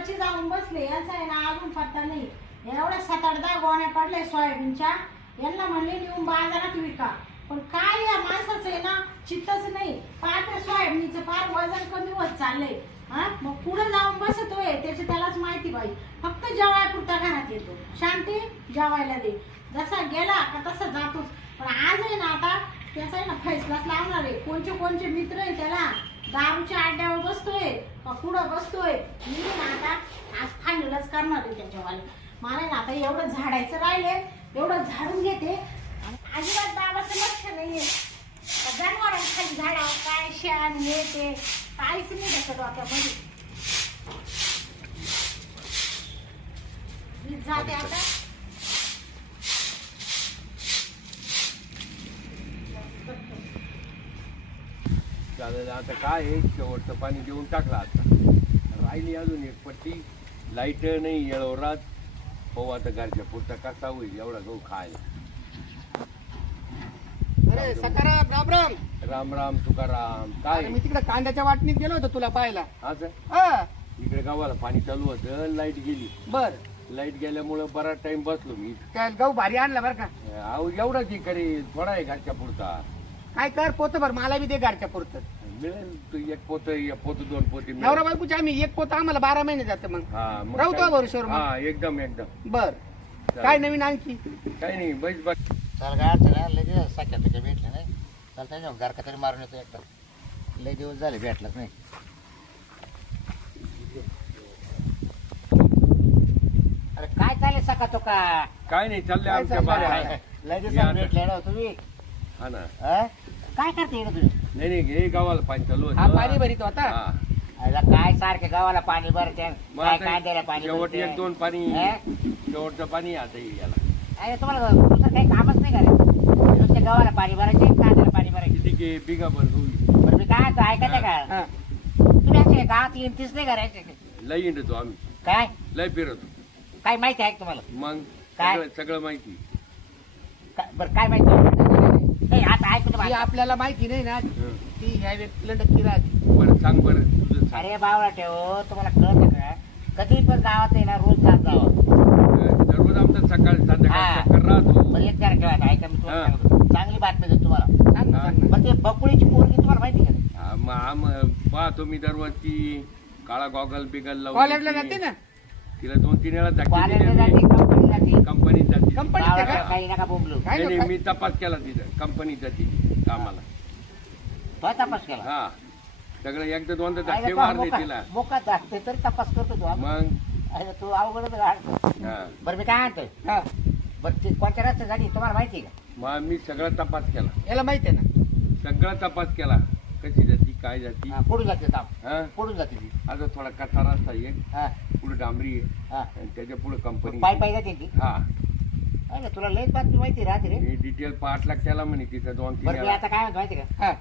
कवाची जाऊन बसले, याचा आहे ना अजून पत्ता नाही. एवढ्या 7-8 गोण्या पडल्या सोयाबीनच्या, यांना म्हणले नेऊन बाजारात विका. पण काय या माणसाचं आहे ना चित्तच नाही. पार सोयाबीनचं पार वजन कमी होत चाललंय. हा मग पुढे जाऊन बसतोय त्याची त्यालाच माहिती बाई. फक्त जेवायपुरता घरात येतो. शांती जेवायला दे. जसा गेला का तसा जातोच. पण आज आहे ना आता त्याचा आहे ना फैसलाच लावणार आहे. कोणचे मित्र आहे त्याला दारूच्या अड्ड्यावर बसतोय का पुढं बसतोय. मी ना आता आज फायनलच करणार आहे त्याच्यावाले. मला ना आता एवढं झाडायचं राहिले, एवढं झाडून घेते. अजिबात बाबाचं लक्ष नाहीये. जनावरांखाली झाडा काय शेण हे ते काहीच नाही त्याच्या डोक्यामध्ये. मी जाते आता. चालेल आता काय आहे, शेवटचं पाणी देऊन टाकलं. आता राहिली अजून एक पट्टी. लाईट नाही येळवरात. हो आता घरच्या पुरता कसा होईल एवढा गहू खायला. अरे सकाराम राम राम. राम राम तुकाराम. काय मी तिकडे कांद्याच्या वाटणीत गेलो होतो तुला पाहायला. असं हा इकडे गावाला पाणी चालू होतं, लाईट गेली. बर लाईट गेल्यामुळे बराच टाइम बसलो मी. काय गहू भारी आणला बर का. अहो एवढाच हे करे थोडा आहे घरच्या पुरता. काय कर पोत भर मला बी दे घरच्या पुरतं. मिळेल तू एक पोत 2 पोती मिळेल. नवरा बायकोची आम्ही एक पोत आम्हाला 12 महिने जातं मग. हा मग राहू तो काय? भरोश्यावर मग. हा एकदम बर काय नवीन आणखी. काही नाही बस चल काय अडचण आहे, लय दिवस साख्या पिक्या भेटले नाही. चल त्याच्या गारका तरी मारून येतो एकदा. लय दिवस झाले भेटलाच नाही. अरे काय चालेल सका तो का काय नाही चाललंय आमच्या चाललंय? बाहेर. लय दिवस भेटले ना तुम्ही. हा ना. हं? काय करते इकडे तुम्ही. नाही नाही हे गावाला पाणी चालू हा होतं. पाणी भरीत होता. हा. अरे काय सारखे गावाला पाणी भरते मग काय आता काय द्यायला पाणी शेवट भरते? 1-2 पाणी हं? शेवटचं पाणी आता याला अरे तुम्हाला दुसरं काही कामच नाही करायचं. नुसते गावाला पाणी भरायचे कांद्याला पाणी भरायचे. किती के बिगा भर होईल. बरं मी काय म्हणतो, ऐकायचं का हा. तुम्ही असे गावात इंतीच नाही करायचे लई हिंडतो आम्ही. काय लय फिरतो. काय माहिती आहे का तुम्हाला. मग काय? सगळं माहिती. बरं काय माहिती नाही आता ऐकू ती तुम्हाला. आपल्याला माहिती नाही ना हं. ती ह्या व्यक्तीला नक्की राहते. बरं सांग बरं तुझं सांग. अरे बावळा ठेव तुम्हाला कळतं का कधी पण गावात आहे ना रोज जात जावं. दररोज आमचा सकाळी हा. संध्याकाळी चक्कर राहतो. बरं एक जरा ठेवा ऐका मी तुम्हाला हा. सांगतो. चांगली बातमी देतो तुम्हाला. सांग ना, हा. सांग ना. पण ते बकुळीची पोरगी तुम्हाला माहिती का. हा, पाहतो मी दररोज ती काळा गॉगल बिगल कॉलेजला जाते ना. तिला 2-3 वेळा धक्के कॉलेजला दिले जाते कंपनी जाते. कंपनीत जाते. कंपनीत बावळा का? काही नका बोंबलू. काय नाही नको नाही, मी तपास केला तिथं कंपनीत जाते कामाला. तो तपास केला. हा सगळं एकदा 2दा अरे धक्के तो मारले मोका- तिला. मोका जाते तर तपास करतो तू. मग अरे तू अवघडच राहतो. हा बरं मी काय म्हणतोय. हा. बरं ती कोणत्या रस्त्यात झाली तुम्हाला माहिती आहे का. मग मी सगळा तपास केला. याला माहिती आहे ना. सगळा तपास केला. कशी जाती काय जाती. हा, पुढून जाते ताप हा पुढून जाते ती. आता थोडा कथा रस्ता आहे. हा पुढे डांबरी आहे हा आणि त्याच्या पुढे कंपनी. पायी पायी जाते ती. हा अरे तुला लयच बातमी माहिती राहते रे. मी डिटेल 5 लाख केला म्हणे तिथं 2-3 बरं मी वेळा. आता काय म्हणतो माहिती का. हा.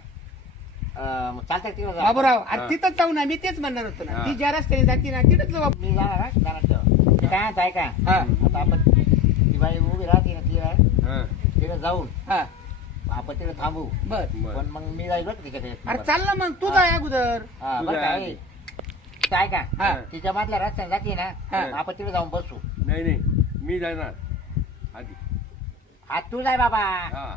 मग चालतंय तिकडे जा. बाबूराव हा. अरे तिथंच जाऊ ना. मी तेच म्हणणार होतो ना. हा. ती ज्या रस्त्याने जाते ना तिथंच जाऊ आपण. मी जाणार हा जाणार तेव्हा. मी काय म्हणतो ऐका. हा. आता आपण ती बाई उभी राहते ना तिला हा तिकडे जाऊन हा. आपण तिकडे थांबू. बर बरं. पण मग मी जाईल बरं तिकडे. अरे चाल ना मग तू जाय अगोदर. हा तू बरं जा का आधी. ए. तर ऐका हा. तिच्या मधल्या रस्त्याने जाते ना हा. आपण तिकडे जाऊन बसू. नाही नाही मी जाणार आधी. हा तू जाय बाबा. हा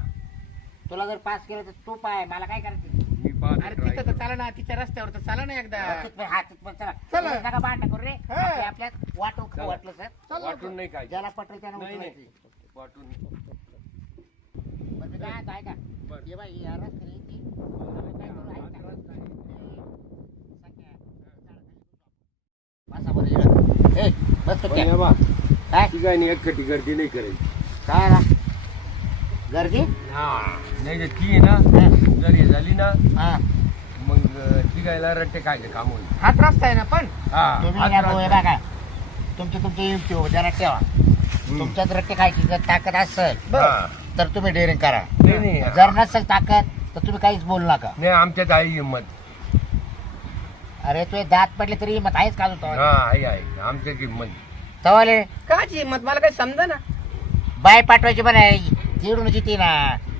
तुला जर पास केलं तर तू पाय मला काय करायचं. मी अरे तिथं तर चाला ना. तिच्या रस्त्यावर तर चाला ना एकदा. हात चला चला. नका भांडण करू रे. हा. आपल्यात वाटू चला. वाटलं सर. चला. वाटून नाही काय. ज्याला पटेल त्यानं नाही नाही उचलायची. वाटून. बरं मी काय म्हणतो ऐका. बरं. ये बाई या रस्त्याने यायची. काय करू ऐका. बसा बरं इकडं. ए, बस पण कट्ट्या. या बा, काय ती काय नाही एकखटी गर्दी नाही करायची. काय ना गर्दी. नाही तर ती आहे ना हा. जर हे झाली ना हा. मग ती गायला रट्टे खायचं काम होईल. हाच रस्ता आहे ना पण. हा तुम्ही हाच ना भाऊ हे रस्ता. बघा तुमची युक्ती जरा ठेवा. तुमच्यात रट्टे खायची जर ताकद असेल हा. तर तुम्ही डेअरिंग करा. नाही नाही जर नसेल ताकद तर तुम्ही काहीच बोलू नका. नाही आमच्यात आहे हिंमत. अरे तुझे दात पडले तरी मत आहेच का तू. हा आहे आमच्यात हिंमत. तवाले काची हिंमत मला काही समजा ना. बाय पाठवायची पण आहे तिकडून जिथे ना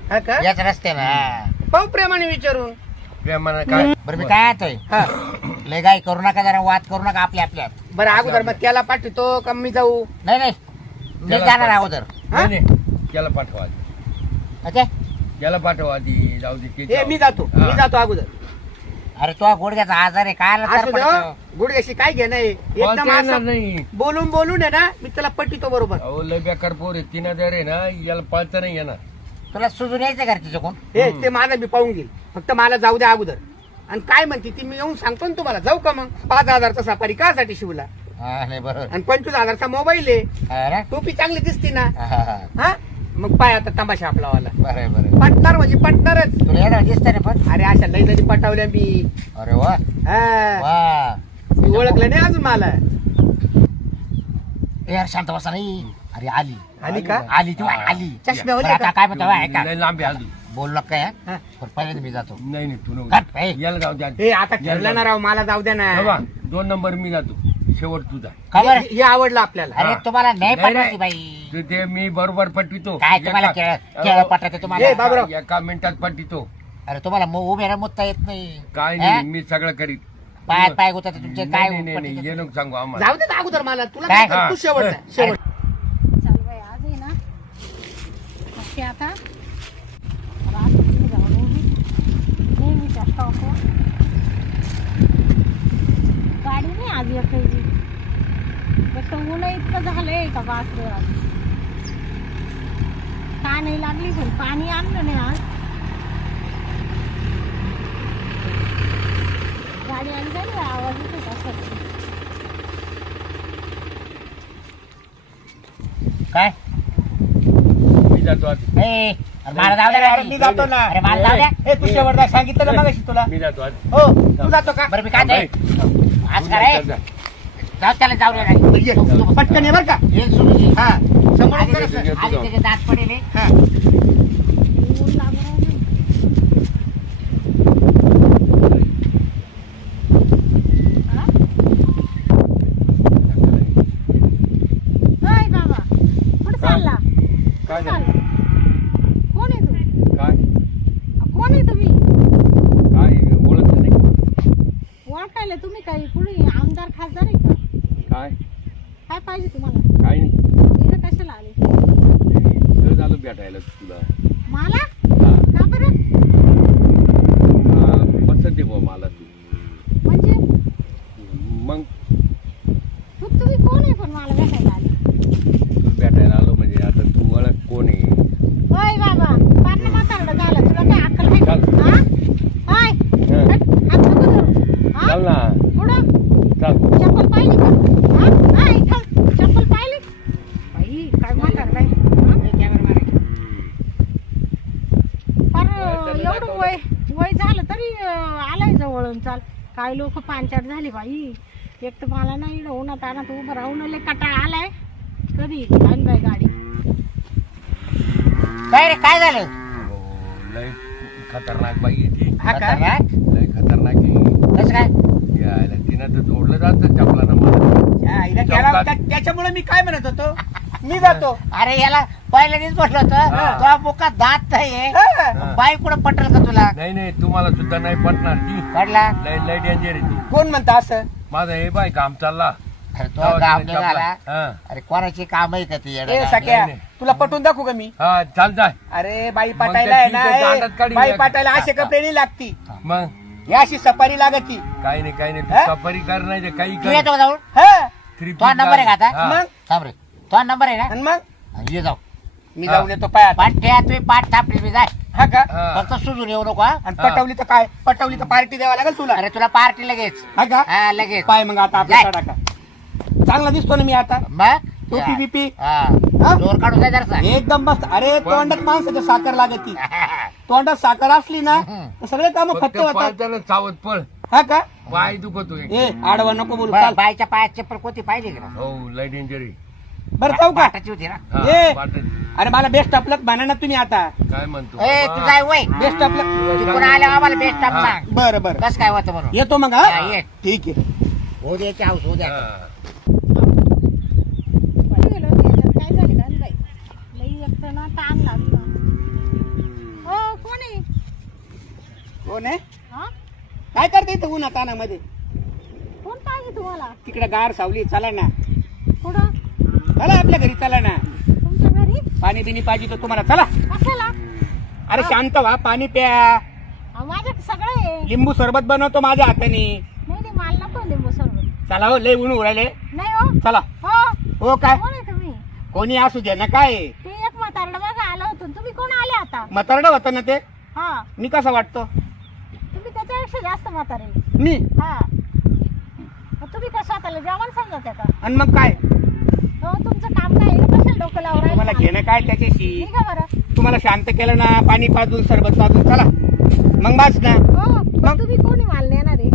हा का याच रस्त्यानं. पाहू प्रेमाने विचारून. प्रेमानं काय बरं मी काय आणतोय हा लय गाई करू नका, जरा वाद करू नका आपल्या आपल्यात. बरं अगोदर मग त्याला पाठवतो का मी जाऊ? नाही नाही मी त्याला जाणार पाठव. अगोदर. नाही नाही त्याला पाठवा आधी. अच्छा त्याला पाठवा आधी, जाऊ दे ते ए मी जातो, हा. मी जातो अगोदर. अरे तो गुडघ्याचा आजार आहे काय असं जाऊ, गुडघ्याशी काय घेणं आहे? एकदम बोलता येणार असं नाही. बोलून बोलून आहे ना मी त्याला पट्टितो बरोबर. अहो लय बेकार पोर आहे, 3000 आहे ना, याला पळता नाही येणार. तुला सुजून यायचं का तिच्या कोण? हे ते माझं मी पाहून घेईल, फक्त मला जाऊ द्या अगोदर. आणि काय म्हणते ती मी येऊन सांगतो ना तुम्हाला. जाऊ का मग? 5000चा सफारी कासाठी शिवला हा नाही बरोबर. आणि 25,000चा मोबाईल आहे. हा ना? टोपी चांगली दिसते ना. हा, हा, हा. हा मग पाय आता तमाशा आपलावाला. बरं आहे, बरं आहे. पटणार म्हणजे पटणारच. तुला येणार दिसत ना पण. अरे अशा लई लई पटावल्या मी. अरे वा हा वा. मी ओळखलं नाही अजून मला. ए, यार शांत बसा नाही. अरे आली आली का? आली ती आली. चष्म्यावर बरं, आता काय म्हणतो लय ऐका, लांब आहे अजून. बोल नका काय हा. पण पहिल्यांदा मी जातो. नाही नाही तू कर, नको. ए. याला जाऊ द्या. हे आता ठरलं ना राव, मला जाऊ द्या ना. बाबा 2 नंबर मी जातो, शेवट तुझा. खबर हे आवडलं आपल्याला. अरे तुम्हाला नाही नाही, पटवायची नाही. बाई. तू ते मी बरोबर पटवितो. काय तुम्हाला केळ पटत तुम्हाला? ए, बाबूराव. एका मिनिटात पटवितो. अरे तुम्हाला उभे मुत्ता येत नाही. काय हा? नाही, मी सगळं करीत. पायात पाय गुतात तुमचे काय नाही, नाही, नाही, पटत? ये नको सांगू आम्हाला. जाऊ दे ना अगोदर मला. तुला काय? काय तू शेवट हा. शेवट. चल बाई आज आहे ना नक्की आता रात्री जाऊ नेहमीच्या स्टॉपवर. गाडी नाही आज येते. एक ऊन इतकं झालंय का बासरे आज. का नाही लागली पण पाणी आणलं नाही आज. गाडी आली का नाही आवाज येतो कसं. काय मी जातो आधी. ए, अरे मला जाऊ द्या अरे मी जातो ना. अरे मला जाऊ द्या. हे तू शेवटला सांगितलं ना मगाशी तुला. मी जातो आधी. हो तू जातो का? बरं मी काय बाई, ते आज तू काय जा, जा. जाऊ त्याला जाऊ द्या नाही. ये, पटकन ये बर का. ये सुरू हा समोर आधी उभं त्याचे राहा. आधी त्याचे दात पडेले. हा. ऊन लागून राहिलं. हा? ओय बाबा, कुठं चालला? काय कुठं झालं? चालला? कोण आहे तू? काय कोण आहे तुम्ही? काय ओळखलं नाही का? ओळखायला तुम्ही काही कुणी आमदार खासदार आहे का? काय काय पाहिजे तुम्हाला? काय नाही, इथं कशाला आले? सहज आलो भेटायला तुला. मला? हा. का बरं? हा, पसंत आहे बुवा मला तू. म्हणजे मग तुम्ही कोण आहे पण मला भेटायला आले? तू भेटायला आलो म्हणजे आता तू ओळख कोण आहे? ओय बाबा, पारणं म्हातारडं झालं. तुला काय अक्कल आहे? चल. हा? ओय, हं. हट, हात नको धरू. हा? चल ना, पुढं. चल. चप्पल पाहिली का? हा? हाय, चल. चप्पल पाहिली? बाई, काय म्हातारडं आहे. हा? पर एवढं वय झालं तरी आलाय जवळून. चाल. काय लोक पांचाट झाली बाई. एक तर मला नाही इकडं उन्हात आणत उभं राहून लय कटाळा आलाय. कधी येते आली बाई गाडी. काय रे काय झालं? हो, लय खतरनाक बाई आहे ती. हा का? खतरनाक? लय खतरनाक आहे. कसं काय? यायला तिनं तर जोडलं जातं चपलानं मला. हा, हिला त्याच्यामुळे मी काय म्हणत होतो, मी जातो. अरे याला पहिल्यांदाच म्हटलं होतं हा. तुझा बोका दात नाहीये. हा. बाई कुठं पटेल का तुला? नाही नाही तुम्हाला सुद्धा नाही पटणार ती. पडला. लय लय डेंजर आहे ती. कोण म्हणता असं? माझं हे बाय काम चालला. अरे तो तेव्हा गाव तिने निघाला. हा. अरे कोणाची काम आहे का ती येडा ए गाव? सख्या, नाही, नाही. तुला पटवून दाखवू का मी? हा चाल जाय. अरे बाई मग पाटायला आहे त्या ना, तिघं ए, दांडात काढीन बाई एक. पाटायला असे कपडे नाही लागती. मग या अशी सफारी लागती. काही नाही काही नाही हा? तू सफारी कर नाही ते काही तू कर. येतो का जाऊन? हा Three तो नंबर आहे का आता? हा. मग? थांब रे. तो नंबर आहे ना? आणि मग आणि ये जाऊ. मी हा. जाऊन येतो पायात. पाठ ठेवा तुम्ही पाठ थापली मी जाय. हा का? हा. फक्त सुजून येऊ नको हा? आणि पटवली तर काय? पटवली तर पार्टी द्यावा लागेल तुला. अरे तुला पार्टी लगेच. हा का? हा लगेच. पाय मग आता जाय. आपला टाका. चांगला दिसतो ना मी आता. मग टोपी बिपी. हा. हा? जोर काढून जाय जरसा. एकदम मस्त. अरे तोंडात माणसाच्या साखर लागती. तोंडात साखर असली ना तर सगळे काम फक्त फक्त होतात. पळताना चावत पळ. हा का? पाय दुखतो एक. ए आडवा नको बोलू. बरं, चाल. बाईच्या पायात चप्पल कोणती पाहिजे का? हो लय डेंजर आहे. बरं जाऊ का? पाटाची होती ना. हा, ए. वाटत. अरे मला बेस्ट आपलं म्हणा ना तुम्ही आता. काय म्हणतो ए बाबा? तू जाय वय. बेस्ट आपलं. तिकडून आल्या आम्हाला बेस्ट ऑफ हा. सांग. बरं बरं कस काय होतं म्हणून. येतो मग. हा, हा ये. ठीक आहे. उद्याची हाऊस उद्या. हा. बाई गेलो त्याच्यात काय झालं का बाई. लई एक तर ना ताण लागला. हो कोण आहे? कोण आहे? हा? काय करते इथं उन्हा तानामध्ये? तुम्हाला तिकडे गार सावली, चला ना, कुठं? चला आपल्या घरी, चला ना. तुमच्या घरी? पाणी बिनी पाहिजे तर तुम्हाला, चला. कशाला? अरे शांत व्हा, पाणी प्या. माझ्या सगळं आहे. लिंबू सरबत बनवतो माझ्या हाताने. नाही नाही, मला नको लिंबू सरबत. चला हो, लय ऊन उरायले. नाही हो. चला. हो हो काय? कोण आहे तुम्ही? कोणी असू द्या ना, काय ते एक म्हातारडं बघा आलं होतं. तुम्ही कोण आले आता? म्हातारडं होतं ना ते. हा, मी कसा वाटतो? तुम्ही त्याच्यापेक्षा जास्त म्हातारे. मी? हा, मग तुम्ही कसं स्वतःला जेवण समजत का? आणि मग काय हो, तुमचं काम काय आहे? कशाला डोकं लावून तुम्हाला राहिलं? घेणं काय त्याच्याशी? ठीक आहे बरं. तुम्हाला शांत केलं ना, पाणी पाजून सरबत पाजून, चला मग बस ना. हो, मग? मग तुम्ही कोणी माल येणार आहे?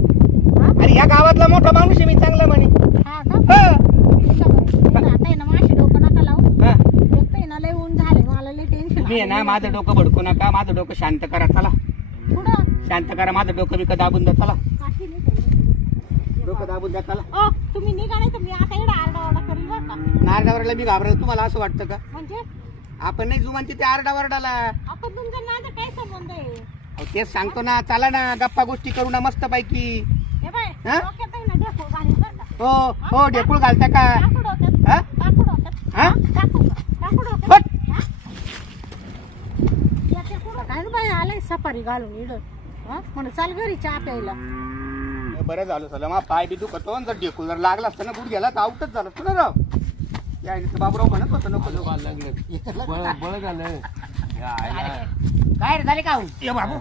हा? अरे या गावातला मोठा माणूस आहे मी, चांगला म्हणे. हा का? हा. ठीक आहे बरं. आता आहे ना, माझी डोकं नका लावू. हा. एक तर आहे ना, लय ऊन झाले, मला लय टेन्शन मी आहे ना, माझं डोकं भडकू नका, माझं डोकं शांत करा, चला पुढं शांत करा, माझं डोकं बिकं दाबून द्या, चला काठी नाही ठेवली. डोकं दाबून द्या, चला. ओ, तुम्ही निघा नाही तर मी आता एवढा आरडाओरडा करील बरं का. नारडावरला मी घाबरत, तुम्हाला असं वाटतं का? म्हणजे आपण नाही जुमानची ते आरडावरडाला. आपण तुमचा नाचा काय संबंध आहे? अहो, तेच सांगतो ना, चला ना, गप्पा गोष्टी करू ना मस्त पैकी. हे बाय, हा? डोक्यात आहे ना ढेकूळ घालील बरं का. हो हो, ढेकूळ घालता का? टाकू डोक्यात. हा? टाकू डोक्यात. हा? टाकू का? टाकू डोक्यात. फट. हा? याचे कुठं काय रे बाई, आलाय सफारी घालून इडं. हा? म्हणून चाल घरी चहा प्यायला. बरं झालं चला, मग पाय बी दुखतो आणि जर ढेकूळ जर लागला असतं ना, गुड गेला तर आउटच झालं असतं ना राव. या बाबूराव म्हणत होतं नको नको. बळ झालं या आईला. काय रे, झाले का हो? ये बाबू,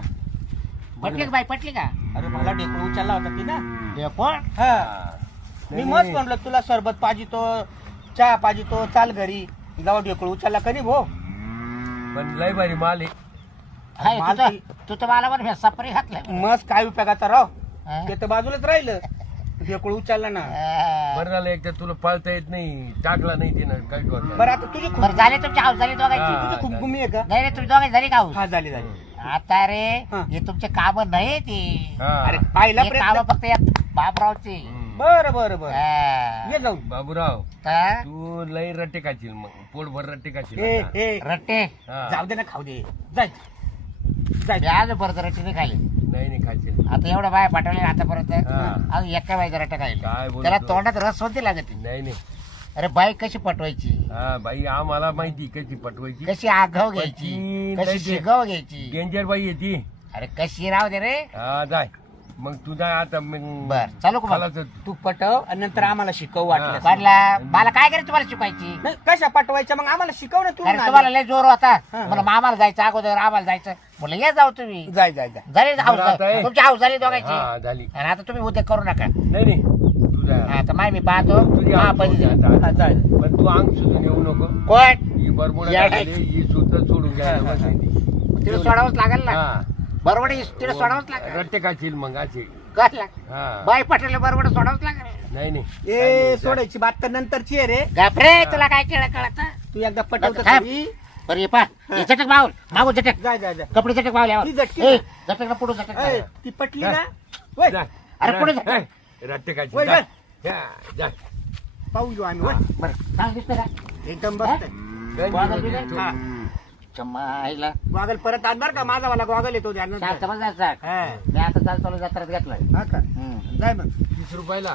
पटली का बाई, पटली का? अरे मला ढेकूळ उचलला होता ती ना. डेपोळ? हा, नाही, मी मस्त नाही. म्हणलं तुला सरबत पाहिजेतो, चहा पाहिजेतो, चाल घरी. गाव ढेकूळ उचलला कधी भो. पण लय भारी माल आहे. हाय, माल तू तर मला पण सपरी घातलं. मस्त काय उपयोगाचा राव, हा? ते तर बाजूलाच राहिलं. ढेकूळ उचलला ना. बरं झालं, एक तर तुला पळता येत नाही, टाकला नाही तिनं काय करणार. बरं आता तुझी बरं झाले तुमची हाऊस झाली दोघांची? हा. तुझी कुमकुमी आहे का? नाही रे, तुम्ही दोघांची झाली का हाऊस? हा झाली झाली. आता रे, हा. हे तुमचे काम नाही ती. हा. अरे पाहिला हे प्रयत्न. काम फक्त या बापरावची. हम्म. बरं बरं बरं, हा. ये जाऊन. बाबूराव हा? तू लय रट्टे खाशील, मग पोटभर रट्टे खाशील हे आता. हे रट्टे? हा. जाऊ दे ना, खाऊ दे, जाय जाय. मी आज परत रट्टे नाही खाले. नाही नाही खाशील. आता एवढं बाय पाठवले आतापर्यंत, हा. अजून एका बाईचा रट्टा काय खायला. बोलतो? त्याला तोंडात रस होती लागत. नाही नाही. अरे बाई कशी पटवायची, हा बाई, आम्हाला माहिती कशी पटवायची. कशी आगाव घ्यायची, पण कशी ती- शिगाव घ्यायची. डेंजर बाई आहे ती. अरे कशी राहू दे रे. हा जाय मग तुझा आता मग बर, चालू का मग? चालायचं. तू पटव आणि नंतर आम्हाला शिकव वाटलं. हा. काढला मला काय करायचं तुम्हाला शिकवायची? नाही, कशा पाठवायच्या मग आम्हाला शिकव ना तू. अरे तुम्हाला लय जोर होता. हा. मला मामाला जायचं अगोदर, आम्हाला जायचं. म्हणलं ये जाऊ तुम्ही. जाय जाय जाय. झाली हाऊस, बरं, आता हे- तुमची हाऊस झाली दोघांची. हा झाली. आणि आता तुम्ही उद्या करू नका. नाही नाही तुझा आता माय मी पाहतो. तुझी हा, अंग पैसे सोडून द्या. आता. हा, जाय. पण तू अंग सुधून येऊ नको. कोण? ही बरमुडा या. टाकली, ही सुद्धा सोडून घ्यायला बसायची. तिला सोडावंच लागेल ना. हा. बरोबर आहे, तिला सोडावंच लागेल. रट्टे खाशील मग असे. काय लाग हा बाई पटेल बरोबर सोडावंच लागेल. नाही नाही. ए सोडायची बात तर नंतरची आहे रे. गापरे, तुला काय केलं कळत? तू एकदा पटवत थांब. तरी. बरं ये पा, हे झटक मागून मागून झटक, जाय जाय जाय. कपडे झटक मावल्यावर. ती झटकी ए, ना. झटक ना पुढे झटक ए, ना. ती पटली जा. ना. वय, जा. अरे पुढे जा. जा. रट्टे वय, खाशील. वय. जा. जा. जा. पाहू घेऊ आम्ही. वय. बरं चांगलं दिसतं का? एकदम बसत. गॉगल बिगल? हा. चम्मा आईला गॉगल परत आण बर का, माझा वाला गॉगल येतो त्यानंतर. शांत बस जा, जा. हा. मी आता चालू जत्रात घेतलाय. हा का? जाय मग. 30 रुपयाला.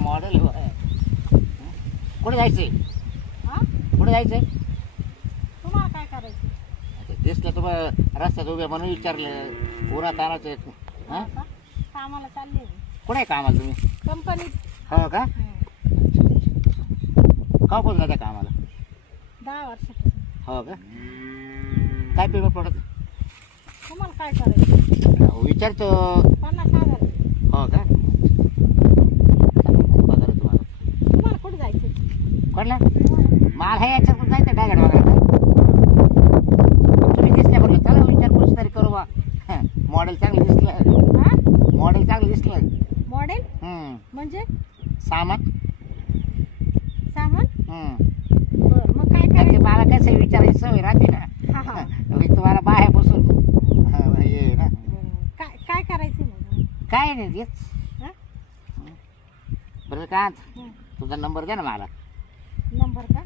मॉडेल कुठे जायचंय? हा? कुठे जायचंय? तुम्हाला काय करायचं? आता दिसलं तुम्हाला रस्त्यात उभे म्हणून विचारलं. उन्हात आणायचं. हा? का? कामाला चालले कुठे आहे कामाला तुम्ही? कंपनीत. हो का? का पण जात्या कामाला? 10 वर्षापासून. हो का? काय पेपर पडत? तुम्हाला काय करायचं? विचारतो. 50,000. हो का? पगार आहे तुम्हाला. तुम्हाला कुठे जायचं? कोणला? तुम्हाला? माल आहे याच्यात जायचं डायगड वगैरे. तुम्ही दिसल्या म्हटलं चला विचारपूस तरी करू बा. मॉडेल चांगलं दिसलं. हा? मॉडेल चांगलं दिसलं. मॉडेल हम्म. म्हणजे सामान. सामान? हम्म. बरं, मग काय कारण ते करायचं? मला कसं विचारायची सवय राहते ना. हा, हा. मी तुम्हाला बाहेर बसून ये ना. बरं. काय काय करायचं मग? काय नाही तेच. हा? बरं काय हं. तुमचा नंबर द्या ना मला. नंबर का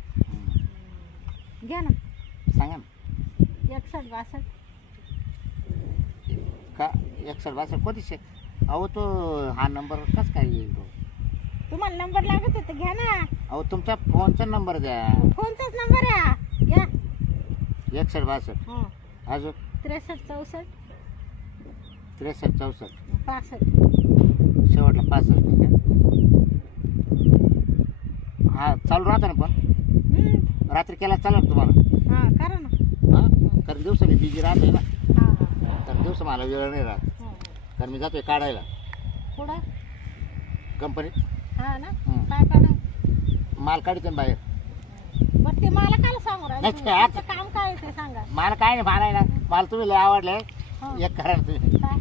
घ्या ना. सांगा ना 61 का 61 कोणती अहो तो हा नंबर कसं काय येईल तो? तुम्हाला नंबर लागत होता घ्या ना. अहो तुमचा फोनचा नंबर द्या. फोनचाच नंबर आहे हा. घ्या. 61 हं. अजून 63 64 63 64 65. शेवटला 65 नाही का? हा चालू राहतो ना पण हं. रात्री केला चालेल तुम्हाला. हा करा ना. हा कारण दिवसा मी बिझी राहतोय ना हा हा तर दिवसा मला वेळ नाही राहत हं. कारण मी जातोय काढायला पुढं कंपनीत. हा ना. हं. काय करा माल काढतो ना बाहेर. बरं ते मला काय सांगू राहिले नाही, तुम्ही? काय? तुमचं काम काय आहे ते सांगा. मला काय नाही मारायला मला तुम्ही लय आवडले. हा. एक करा ना तुम्ही काय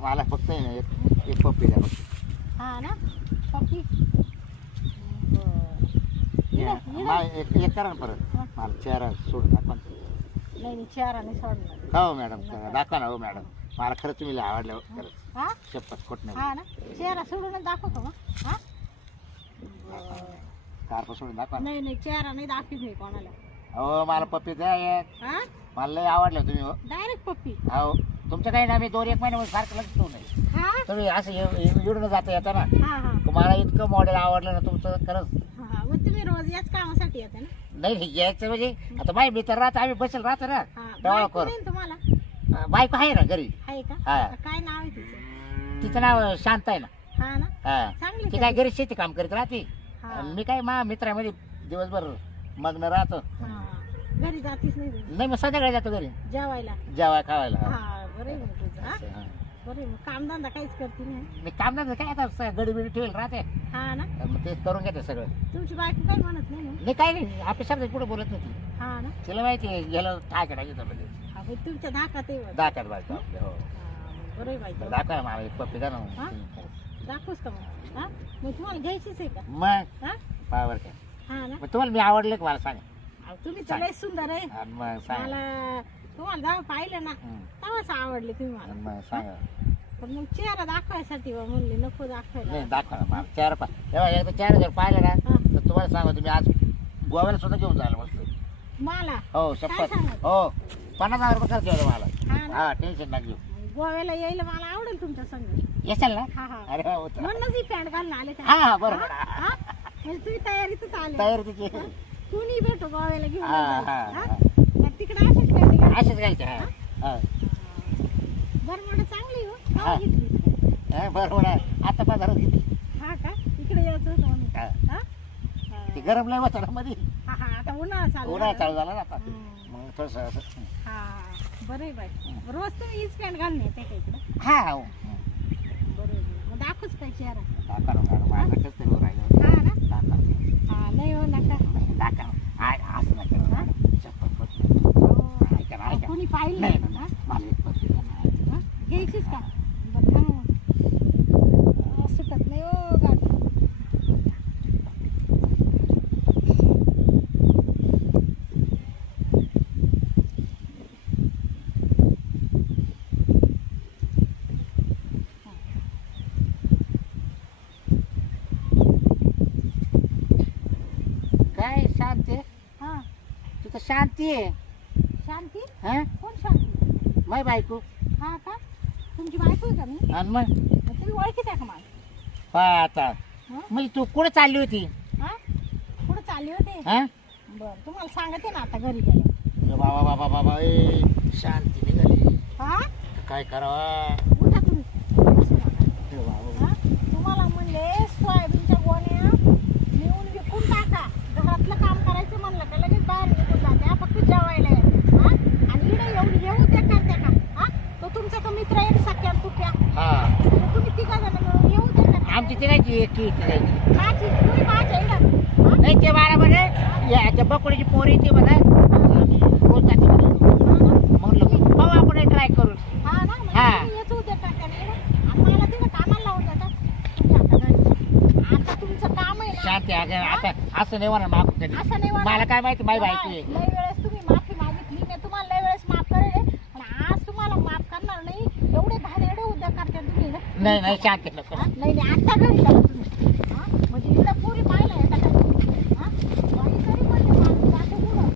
मला फक्त आहे ना एक पप्पी द्या फक्त. हा ना पप्पी. या, एक करा ना परत हा. मला चेहरा सोडून दाखवा ना. नाही नाही चेहरा नाही सोडणार. का हो मॅडम दाखवा ना हो मॅडम मला खरंच तुम्ही लय आवडले हो खरंच हा शपथ खोट नाही हा ना चेहरा सोडूनच दाखवतो मग. हा कार सोडून दाखवा ना. नाही नाही चेहरा नाही दाखवत मी कोणाला. हो मला पप्पी द्या एक हा मला लय आवडले तुम्ही हो. डायरेक्ट पप्पी. हो तुमचं काही ना मी 2-1 महिन्यामध्ये सारखं लक्ष ठेवू नाही हा तुम्ही असं येऊन जाता येता ना हा हा मला इतकं मॉडेल आवडलं ना तुमचं खरंच. हा मग तुम्ही रोज याच कामासाठी येता ना. नाही यायचं म्हणजे आता माही मित्र राहतो आम्ही बसेल राहतो ना हा डोळा बायको कर नाही ना तुम्हाला. बायको आहे ना घरी. आहे का हा. काय नाव आहे तिचं? तिचं नाव शांत आहे ना. हा ना हा चांगली ती काय घरी शेती काम करीत राहते हा आणि मी काय मा मित्रामध्ये दिवसभर मग्न राहतो. हा घरी जातीच नाही तुम्ही नाही मग संध्याकाळी जातो घरी जेवायला. जेवाय खावायला. हा बरं आहे मग तुझं. हा असं, हा. बरं आहे मग कामधंदा काहीच करते नाही. मी काम नाही काय आता गडी बिडी ठेवेल राहते हा ना मग ते करून घेते सगळं. तुमची बायको काही म्हणत नाही ना. नाही काही नाही आपल्या शब्द पुढे बोलत नाही ती. हा ना तिला माहिती आहे गेलं ठाक टाकीचं म्हणजे हा मग तुमच्या धाकात आहे बघ. दाखत बायको आपल्या हो हा, बरं आहे बाई. दाखवा मला एक पप्पी द्या ना हा? मग. दाखवूस का मग? हा मग तुम्हाला घ्यायचीच आहे का? मग हा पावर काय हा ना मग तुम्हाला मी आवडले का मला सांगा. अहो, तुम्ही तर लय सुंदर आहे. आणि मग सांगा मला तुम्हाला जेव्हा पाहिलं ना हं. तेव्हाच आवडले तुम्ही मला. आणि मग सांगा पण मग चेहरा दाखवायसाठी बा म्हणले नको नाही दाखवायला. दाखवा ना मला चेहरा तेव्हा एकदा चेहरा जर पाहिलं ना हा. तर तुम्हाला सांगा तुम्ही आज गोव्याला सुद्धा घेऊन जायला मस्त. मला हो काय शपथ सांगत? हो 50,000 रुपये खर्च होतो मला. हा ना हा टेन्शन नका घेऊ गोव्याला यायला मला आवडेल तुमच्या संग. येशाल ना. हा हा अरे वा, उतरा. म्हणूनच ही पॅन्ट घालून आले का? हा हा बरोबर हा? हा? म्हणजे तुम्ही तयारीतच आले. तयार तिची हा? कुणी भेटो गोव्याला घेऊन हा, जायला. हा, हा? हा. तर तिकडे असेच पॅन्ट घाल. असेच घालते हा हा. बरं चांगली हो हा. का घेतली? हा, बरोबर आहे आता बाजारात घेतली. हा का इकडे यायचं होतं म्हणून. हा. हा? ते गरम लय होतं ना मध्ये हा हा आता उन्हाळा चालू उन्हाळा झाला. चालू झाला ना आता हं. मग थोडस हा बरं आहे बाई. रोज तुम्ही हीच पॅन्ट घालून येते का इकडे? हा हो बरं आहे. मग दाखवच काय चेहरा. दाखवा ना मॅडम माझं कसं तरी राहिलं हा ना दाखवा हा नाही हो नका. दाखवा असं नका हा? शपथ खोट. हो. ऐका ना ऐका कोणी पाहिलं नाही नाही नाही, हा? मला एक पत्ती द्या ना. हा? घ्यायचीच का? बरं थांब मग. सुटत नाही हो गाठ. काय शांती हा तिथं शांती आहे शांती हा कोण शांती? माय बायको हा का तुमची बायको आहे का मी? आणि मग मग तुम्ही ओळखीत आहे का मला? पहा आता हा? म्हणजे तू कुठे चालली होती हा कुठं चालले होते? हा बरं तुम्हाला सांगते ना आता घरी गेले. बाबा बाबा बाबा ए शांती निघाली हा काय करावा उठा तुम्ही. ए बाबा. हा? तुम्हाला म्हणले सोयाबीनच्या गोण्या नेऊन विकून टाका. घरातलं काम करायचं म्हणलं का लगेच बाहेर निघून जाते. फक्त जेवायला येते. हा आणि इकडे एवढी येऊ द्या करते का? हा तो तुमचा तो मित्र आहे सख्या तुक्या. हा तर तुम्ही तिघा जण मिळून येऊ द्या का? आमची तिघायची एकटी तिघायची माझी तुम्ही माझ्या इकडं. हा? नाही ते बाळा म्हणे या त्या बकोडीची पोरी ती म्हणा रोज जाते म्हणे. म्हणलं पाहू आपण ट्राय करून हा ना मग हा. तुम्ही येत होते का त्याने? आणि मला तिथं कामाला लावून देता. तुम्ही आता घरी. आता तुमचं काम आहे ना. शांती अगं आता असं नाही म्हणा माफ कधी असं नाही म्हणा. मला काय माहिती माही बायको आहे. लय वेळेस तुम्ही माफी मागितली मी तुम्हाला लय वेळेस माफ करेल पण आज तुम्हाला माफ करणार नाही. एवढे भारी एवढे उद्योग करते तुम्ही ना. नाही नाही शांती नको हा? नाही नाही आता घरी जा.